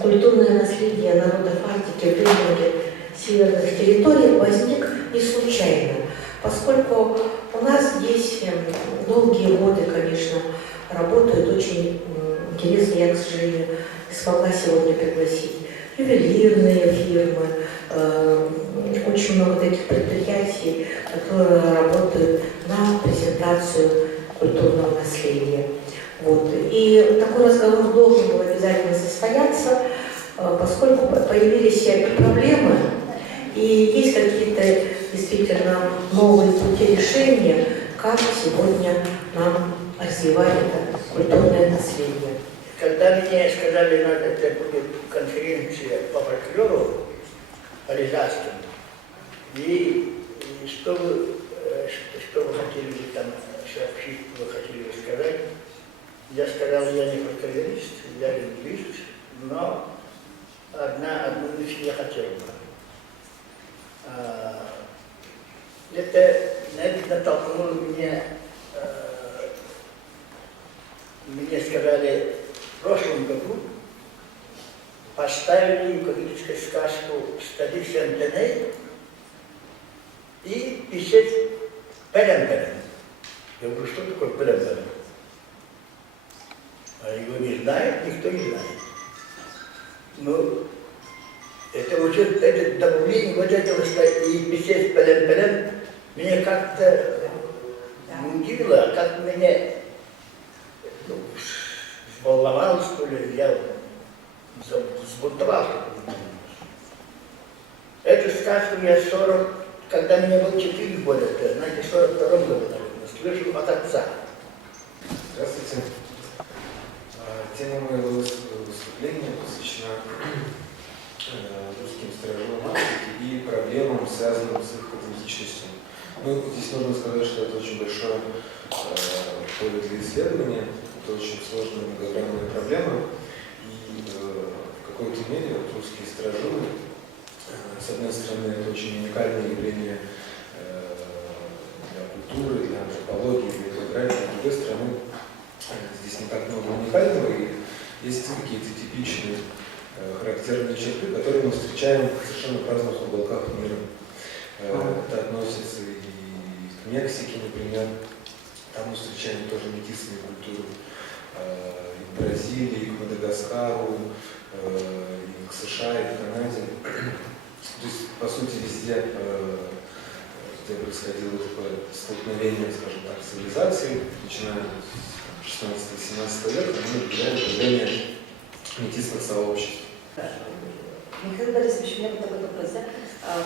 культурное наследие народов Арктики в регионе северных территорий возник не случайно, поскольку у нас здесь долгие годы, конечно, работают очень интересные, я, к сожалению, не смогла сегодня пригласить, ювелирные фирмы, очень много таких предприятий, которые работают на презентацию культурного наследия. Вот. И такой разговор должен был обязательно состояться, поскольку появились и проблемы, и есть какие-то действительно новые пути решения, как сегодня нам развивать это культурное наследие. Когда мне сказали, что это будет конференция по фольклору ализатскому, и что вы хотели там сообщить, вы хотели сказать, я сказал, я не фольклорист, я лингвист, но одну мысль я хотел бы. Это, наверное, натолкнуло меня, мне сказали, в прошлом году поставили украинскую сказку «Столица Антеней» и писец «Пелем-пелем». Я говорю, что такое «Пелем-пелем»? А его не знает, никто не знает. Ну, это уже, это добавление вот этого, и писец «Пелем-пелем» меня как-то удивило, как меня волновал, что ли, я взбунтовался. Эту сказку я когда мне было 4 года, это, знаете, в 42-м году, наверное, слышал от отца. Здравствуйте. Тема моего выступления посвящена русским стражевым Арктики и проблемам, связанным с их идентичностью. Ну, здесь нужно сказать, что это очень большое поле для исследования. Это очень сложная многогранная проблема, и в какой-то мере вот, русские сторожилы, с одной стороны, это очень уникальное явление для культуры, для антропологии, для этнографии, с другой стороны, здесь не так много уникального, и есть какие-то типичные характерные черты, которые мы встречаем в совершенно разных уголках мира. Это относится и к Мексике, например, там мы встречаем тоже метисные культуры, и к Бразилии, и к Мадагаскару, и к США, и к Канаде. То есть, по сути, везде, где происходило такое столкновение, скажем так, цивилизаций, начиная с 16-17 века, мы наблюдаем появление метисных сообществ. Михаил Борисович, у меня вот такой вопрос, да?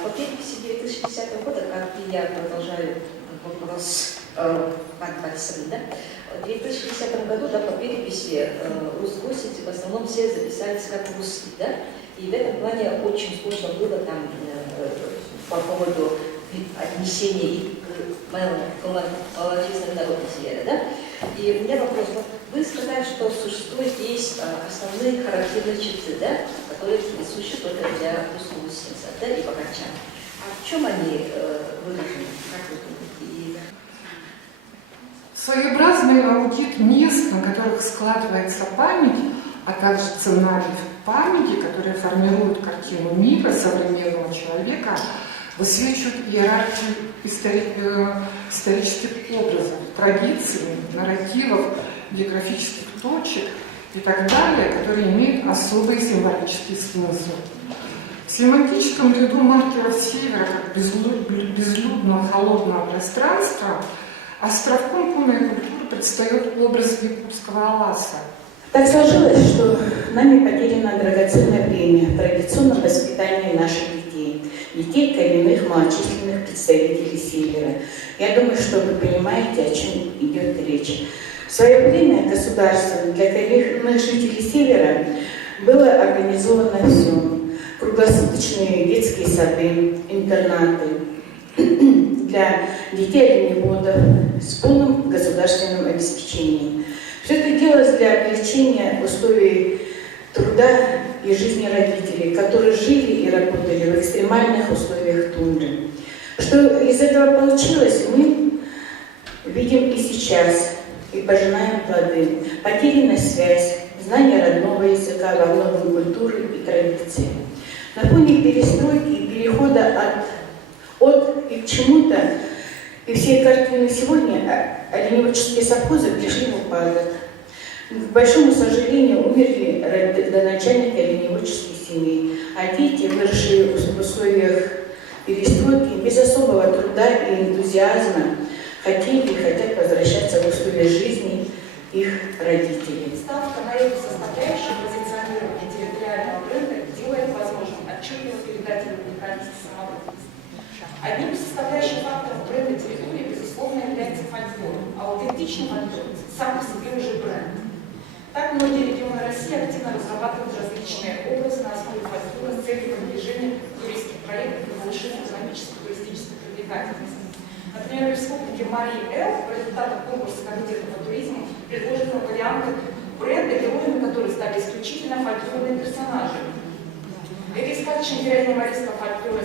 По переписи 2010 года, как и я продолжаю вопрос Пан Борисовны, да? В 2010 году, да, по переписи русгости в основном все записались как русские, да? И в этом плане очень сложно было там по поводу отнесения их к малочисленным народам севера, да? И у меня вопрос, вы сказали, что существует есть основные характерные черты, да, которые присущи только для русского синца, да, и богачан. А в чем они выражены, как вы думаете? Своеобразный аудит мест, на которых складывается память, а также сценарий памяти, которые формируют картину мира современного человека, высвечивают иерархию исторических образов, традиций, нарративов, географических точек и так далее, которые имеют особый символический смысл. В семантическом ряду маркеров Севера, как безлюдного холодного пространства, островком культуры предстает образ якутского Аласа. Так сложилось, что нами потеряно драгоценное время в традиционном воспитании наших детей коренных малочисленных представителей Севера. Я думаю, что вы понимаете, о чем идет речь. В свое время государством для коренных жителей Севера было организовано все. Круглосуточные детские сады, интернаты для детей оленеводов с полным государственным обеспечением. Все это делалось для облегчения условий труда и жизни родителей, которые жили и работали в экстремальных условиях тундры. Что из этого получилось, мы видим и сейчас, и пожинаем плоды. Потеряна связь с знание родного языка во многом культуры и традиции. На фоне перестройки и перехода от и к чему-то, и всей картины сегодня оленеводческие совхозы пришли в упадок. К большому сожалению, умерли родоначальники оленеводческих семей, а дети, выросшие в условиях перестройки, без особого труда и энтузиазма, хотели и хотят возвращаться в условия жизни их родителей. Ставка на эту составляющую позиционирования территориального бренда делает возможным отчетливо передать его уникальность и самобытность. Одним из составляющих факторов бренда территории, безусловно, является фольклор, а аутентичный фольклор сам по себе уже бренд. Так многие регионы России активно разрабатывают различные образы на основе фольклора с целью продвижения туристских проектов и повышения экономической и туристической привлекательности. Например, в республике Марии Эл в результатах конкурса Комитета по туризму предложены варианты бренда, героями которых стали исключительно фольклорные персонажи. Это сказочная героиня марийского фольклора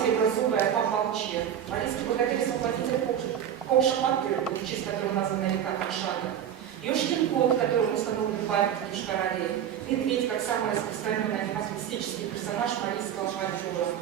сереброзубая Папалче, марийский богатырь-освободитель Кокша-Патыр, в честь которого названа река Кокшага, Ёшкин кот, которому установлен памятник Йошкар-Оле, медведь, как самый распространенный анималистический персонаж марийского фольклора.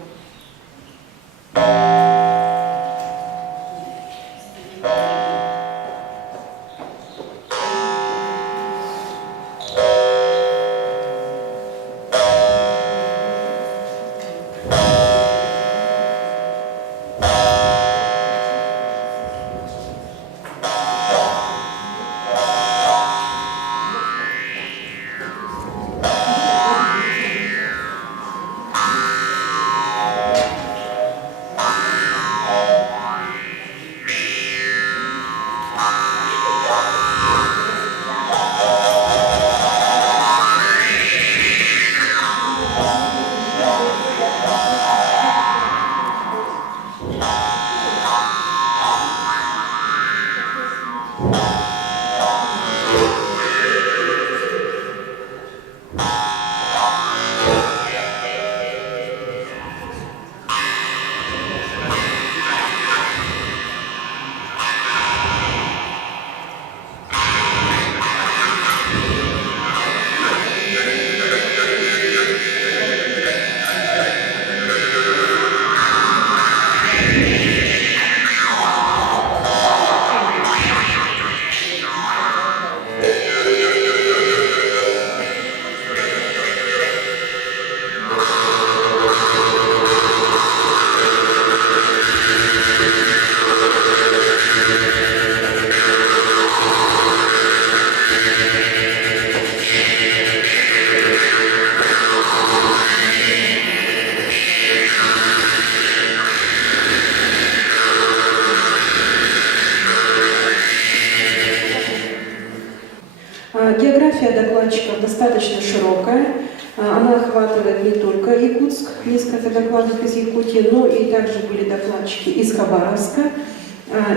География докладчиков достаточно широкая. Она охватывает не только Якутск, несколько докладов из Якутии, но и также были докладчики из Хабаровска,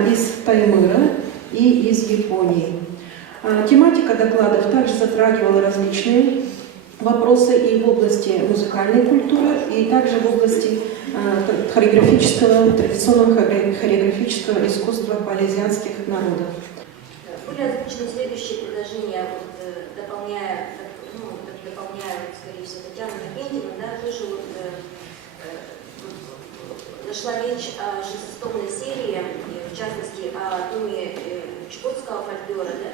из Таймыра и из Японии. Тематика докладов также затрагивала различные вопросы и в области музыкальной культуры, и также в области хореографического, традиционного хореографического искусства полинезианских народов. Были озвучены следующие предложения, дополняя, скорее всего, Татьяну Аргентину, да, тоже зашла речь о шестисtomной серии, в частности, о томе чукотского фольклора, да,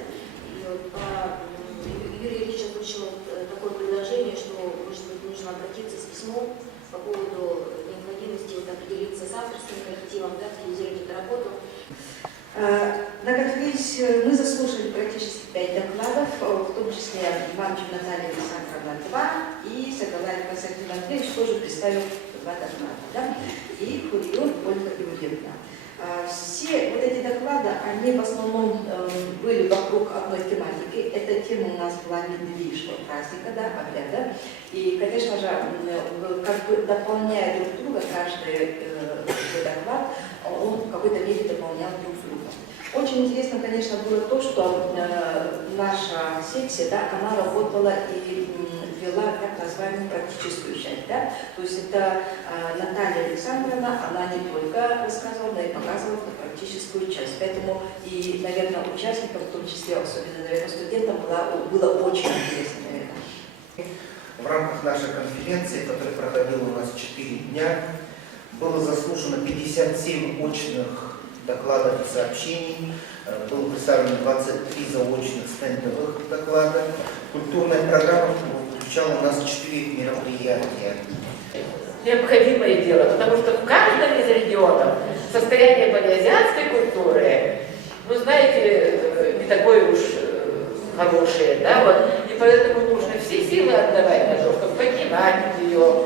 и Юрий Ильич озвучил такое предложение, что, может быть, нужно обратиться с письмом по поводу необходимости определиться с авторским коллективом, да, активизировать эту работу. Наконец, мы заслушали практически 5 докладов, в том числе Иванчук Наталья Александровна 2 и Сагалаева Сергей Андреевич тоже представил 2 доклада, да? И Хурьон Ольга Юрьевна. Все вот эти доклады, они в основном были вокруг одной тематики. Эта тема у нас была недвижного праздника, да, обряда. И, конечно же, как бы дополняя друг друга, каждый доклад, он в какой-то мере дополнял друг друга. Очень интересно, конечно, было то, что наша секция, да, она работала и вела так называемую практическую часть. да? То есть это Наталья Александровна, она не только рассказывала, но и показывала практическую часть. Поэтому и, наверное, участникам, в том числе, особенно, наверное, студентам, было очень интересно, наверное. В рамках нашей конференции, которая проходила у нас 4 дня, было заслушано 57 очных докладов и сообщений, было представлено 23 заочных стендовых доклада. Культурная программа включала у нас 4 мероприятия. Необходимое дело, потому что в каждом из регионов состояние палеозиатской культуры, вы знаете, не такое уж хорошее, да, вот, и поэтому нужно все силы отдавать на то, чтобы поднимать ее,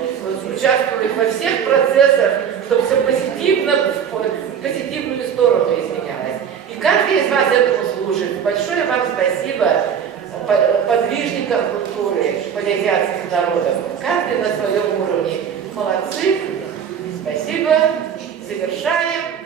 участвовать во всех процессах, чтобы все позитивно, в позитивную сторону изменялось. И каждый из вас этому служит. Большое вам спасибо подвижникам культуры палеозиатских народов. Каждый на своем уровне. Молодцы. Спасибо. Завершаем.